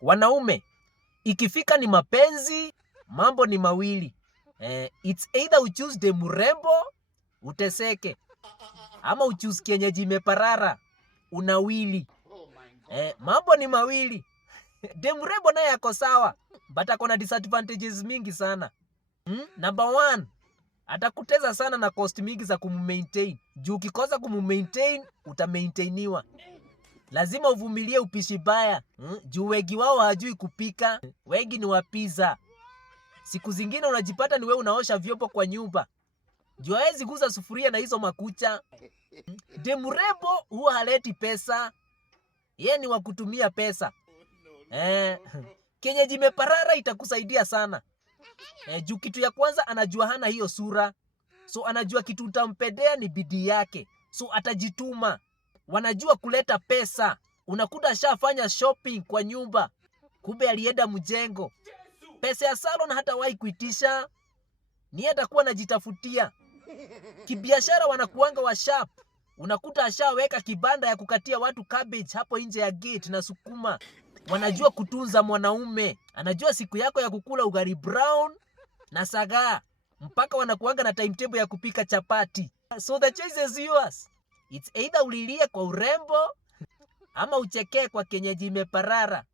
Wanaume, ikifika ni mapenzi, mambo ni mawili. It's either uchoose de murembo, uteseke, ama uchoose kienyeji imeparara, unawili. Mambo ni mawili. De murembo naye yako sawa, but ako na disadvantages mingi sana. Number 1, atakuteza sana na cost mingi za kumumaintain. Juu ukikosa kumumaintain, utamaintainiwa. Lazima uvumilie upishi baya. Juu wengi wao hajui kupika. Wengi ni wapiza. Siku zingine unajipata ni wewe unaosha vyombo kwa nyumba. Juu hawezi guza sufuria na hizo makucha. De murembo huwa haleti pesa. Yeye ni wa kutumia pesa. Kienyeji imeparara itakusaidia sana. Juu kitu ya kwanza anajua hana hiyo sura. So anajua kitu utampedea ni bidii yake. So atajituma. Wanajua kuleta pesa. Unakuta shafanya shopping kwa nyumba, kumbe alienda mjengo. Pesa ya salon hatawahi kuitisha, ni atakuwa anajitafutia. Kibiashara wanakuanga wa sharp. Unakuta ashaweka kibanda ya kukatia watu cabbage hapo nje ya gate na sukuma. Wanajua kutunza mwanaume. Anajua siku yako ya kukula ugali brown na sagaa. Mpaka wanakuanga na timetable ya kupika chapati. So the choice is yours. It's either ulilie kwa urembo ama uchekee kwa kienyeji imeparara.